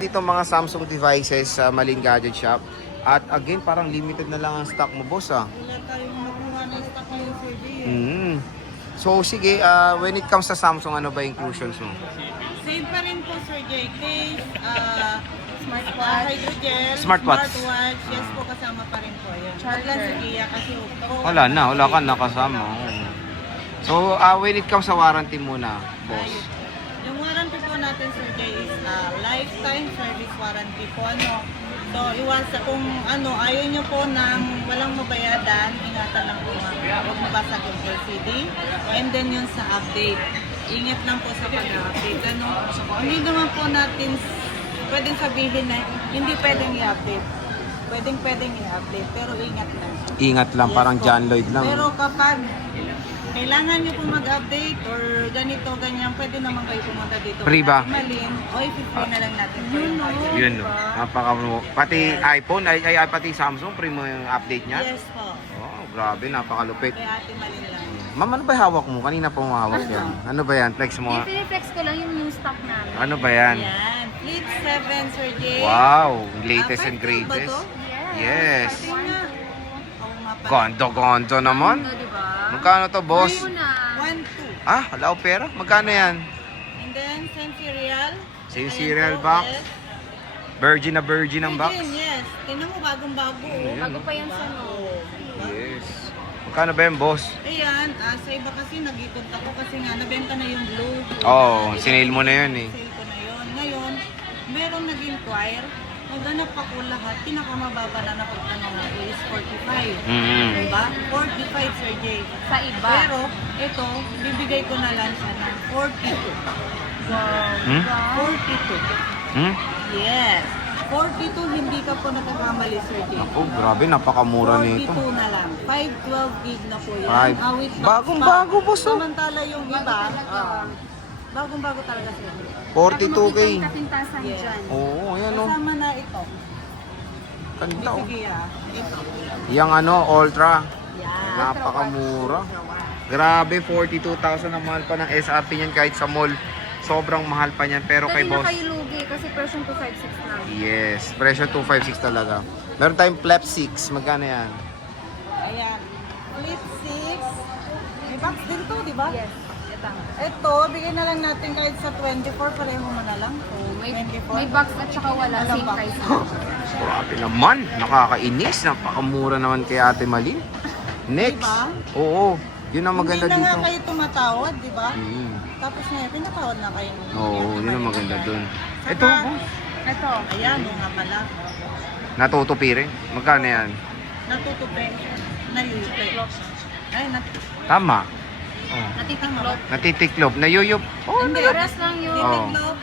Dito mga Samsung devices sa Malin Gadget Shop. At again, parang limited na lang ang stock mo, boss, ah. Wala tayong makuha na stock ngayon, Sir Jay. So, sige, when it comes sa Samsung, ano ba inclusions mo? Same pa rin po, Sir Jay. Case, smartwatch, hydrogel, Smartwatch. yes po, kasama pa rin po yun. Charger. Sa Gia kasi Wala ka nakasama. Oo. So, when it comes sa warranty muna, boss. Yung warranty po natin, Sir Jay, is lifetime service warranty po. So, iwasan kung ayaw nyo po ng walang mabayadan, ingatan lang po nga. Huwag mabasag yung LCD. And then yun sa update. Ingat lang po sa pag-update. Hindi naman po natin pwedeng sabihin na hindi pwedeng i-update. Pwedeng i-update, pero ingat lang. Ingat lang, Yes parang po. John Lloyd lang. Pero kapag kailangan nyo po mag-update or ganito, ganyan, pwede naman kayo pumunta dito. Free ba? Malin, o i-free na lang natin po yung charger. Yun, no. Pati iPhone, pati Samsung, free mo yung update niya? Yes po. Oh, grabe, napakalupit. Kay Ate Malin lang. Ma'am, ano ba yung hawak mo? Kanina pa mo hawak yan. Ano ba yan? Flex mo. Piniflex ko lang yung new stock namin. Ano ba yan? Yan. Flip 7, Sir Jay. Wow, latest and 512 ba greatest. to? Yes. Sabi nga. Oo nga pala. Gondo naman. Ano, diba? Magkano to, boss? Free mo na. 1, 2. Ah, wala ko pera. Magkano yan? And then, same cereal. Same Ayan cereal po, box. Yes. Virgin na virgin ang box. Virgin, yes. Tingnan mo, bagong-bago. Ayan. Bago pa yan sa no. Yes. Magkano ba yan, boss? Ayan, sa iba kasi nag-ikot ako kasi nga nabenta na yung blue. Oo, sinail mo na yun eh. Sale ko na yun. Ngayon, merong nag-inquire. Naghanap ako lahat. Pinakamababa na napagtanong ako is 45. Diba? 45, Sir Jay. Sa iba. Pero, ito, bibigay ko na lang siya ng 42. Hmm? 42. Hmm? Yes. 42, hindi ka po nakakamali, Sir Jay. Oh, grabe, napakamura nito. 42 na lang. 512 gig na po yan. Five. With box Bagong-bago, pa. boss, oh. Samantala yung iba, bagong-bago talaga, Sir Jay. 42K. Kapintasan Yes. dyan. Oo, ayan o. Kasama na ito. Ganda o. Sige ito. Yung Ultra. Yan. Napakamura. Grabe, 42,000 ang mahal pa ng SRP niyan kahit sa mall. Sobrang mahal pa niyan. Pero kay Hindi na boss, kayo lugi kasi version 256 lang. yes, presyo 256 talaga. Meron tayong Flip 6. Magkano yan? Ayan. Flip 6. May box din to, di ba? Yes. Ito. Ito, bigyan na lang natin kahit sa 24, pareho mo na lang. Oh, may 24. box at saka wala. Walang Same box. price. Grabe naman. Nakakainis. Napakamura naman kay Ate Malin. Next. Diba? Oo. Yun ang maganda Hindi na dito. nga kayo tumatawad, di ba? Mm. Tapos ngayon, pinatawad na kayo. Oo, yun ang maganda dun. Saka, Ito, boss. Ito. Ayan, o nga pala. Natutupi rin. Magkano yan? Natutupi. Nayutupi. Ay, Tama. Oh. Natitiklop. Natitiklop. Nayuyup. Oh, Hindi. Paras lang yun. Oo. Titiklop.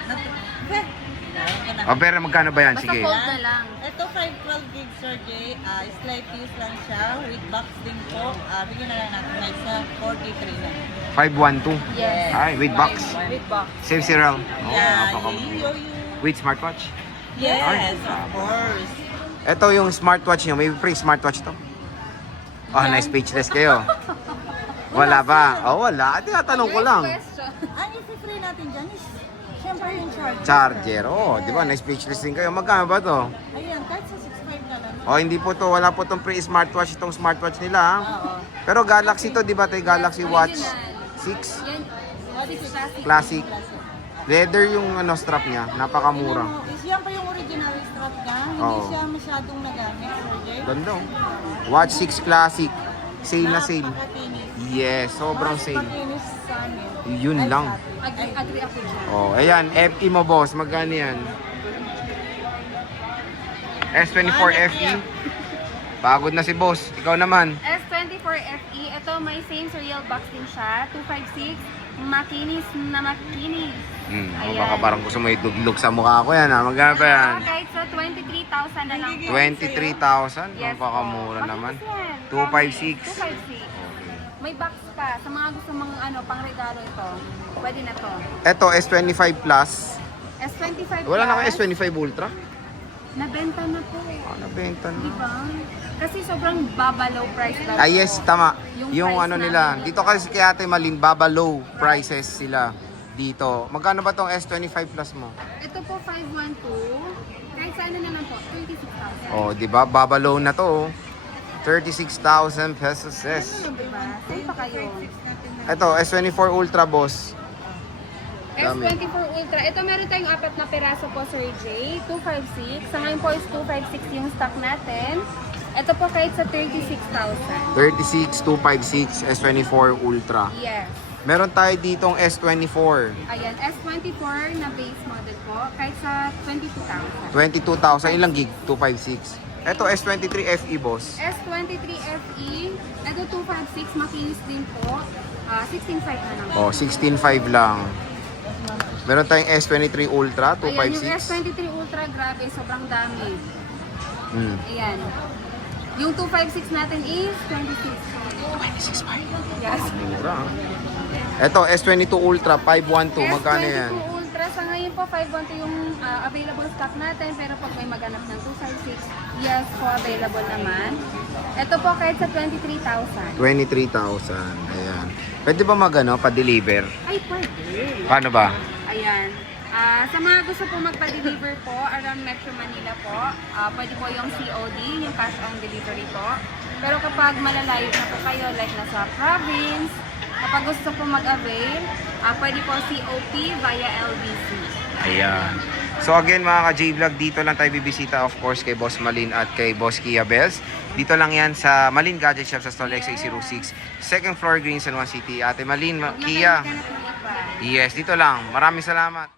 Oh, pero magkano ba yan? Basta Sige. fold na lang. Ito 512 gig, Sir Jay. Slight use lang siya. With box din po. Bigyan na lang natin guys sa 43 na. 512. Yes. Ay, with box. With box. Same serial. Oh, Yeah, napakamura. With smartwatch. Yes, Ay. of course. Ito yung smartwatch nyo. May free smartwatch to. Oh, na-speechless kayo. Wala ba? Oh, wala. Tinatanong ko lang. Question. Ang isi-free natin dyan is syempre yung charger. Charger. Oh, di ba? Na-speechless din kayo. Magkano ba to? Ayan, kahit sa 6.5 na lang. Oh, hindi po to. Wala po tong free smartwatch. Itong smartwatch nila. Ha? Oo. Pero Galaxy to, di ba? Ito yung Galaxy Watch 6 Yan. Classic. Leather yung strap niya. Napakamura. Yan pa yung original strap niya. Hindi Oo. siya masyadong nagamit, Sir Jay. Ganda oh. Watch 6 Classic. Sale na sale. Napakakinis. Yes, sobrang Mas sale. makinis sa amin. Yun Ay, lang. sa atin. Agree ako dyan. Oh, ayan, FE mo boss, magkano yan? S24 FE. Pagod na si boss. Ikaw naman. S24FE, ito may same serial box din siya. 256. Makinis na makinis. Oh, baka parang gusto mo idudlog sa mukha ko yan ha. Magkano ba yan? Kahit sa 23,000 na lang. 23,000? Yes, Napakamura po. naman. Makinis 256. yan. 256. May box pa. Sa mga gusto mong pang regalo ito. Pwede na to. Ito, S25 Plus. S25 Wala na kayo plus, S25 Ultra? nabenta na po. Nabenta na. Diba? Kasi sobrang babalaw price daw. Yes, tama. Yung Yung price nila. namin. Dito kasi kay Ate Malin, baba low prices sila. dito. Magkano ba tong S25 Plus mo? Ito po 512. Kahit sa ano na lang po, 26,000. Oh, di ba? Babalow na to. 36,000 pesos, sis. Diba? Saan pa kayo? Ito, S24 Ultra, boss. Dami. S24 Ultra. Ito meron tayong 4 na peraso po, Sir J. 256. Sa ngayon po is 256 yung stock natin. Ito po kahit sa 36,000. 36,256 S24 Ultra. Yes. Meron tayo ditong S24. Ayan, S24 na base model po, kahit sa 22,000. 22,000. Ilang gig? 256. Ito, S23 FE, boss. S23 FE, ito 256, makinis din po. 16.5 na lang. Oh, 16,500 lang. Meron tayong S23 Ultra, Ayan, yung 256. S23 Ultra, grabe, sobrang dami. Hmm. Ayan. Yung 256 natin is 26. 26,500. Yes. Mura. Ito, S22 Ultra, 512. Magkano yan? S22 Ultra, sa ngayon po, 512 yung available stock natin. Pero pag may maganap ng 256, yes po, available naman. Ito po kahit sa 23,000. 23,000. Ayan. Pwede ba pa-deliver? Ay, pwede. Paano ba? Ayan. Sa mga gusto po magpa-deliver po around Metro Manila po, pwede po yung COD, yung cash on delivery po. Pero kapag malalayo na po kayo, like nasa province, kapag gusto po mag-avail, pwede po COP via LBC. Ayan. So again mga ka-J-Vlog, dito lang tayo bibisita of course kay Boss Malin at kay Boss Kia Bells. Dito lang yan sa Malin Gadget Shop sa Stall X806, second floor, Green San Juan City. Ate Malin, Kia. Huwag na kayo maghanap ng iba. Yes, dito lang. Maraming salamat.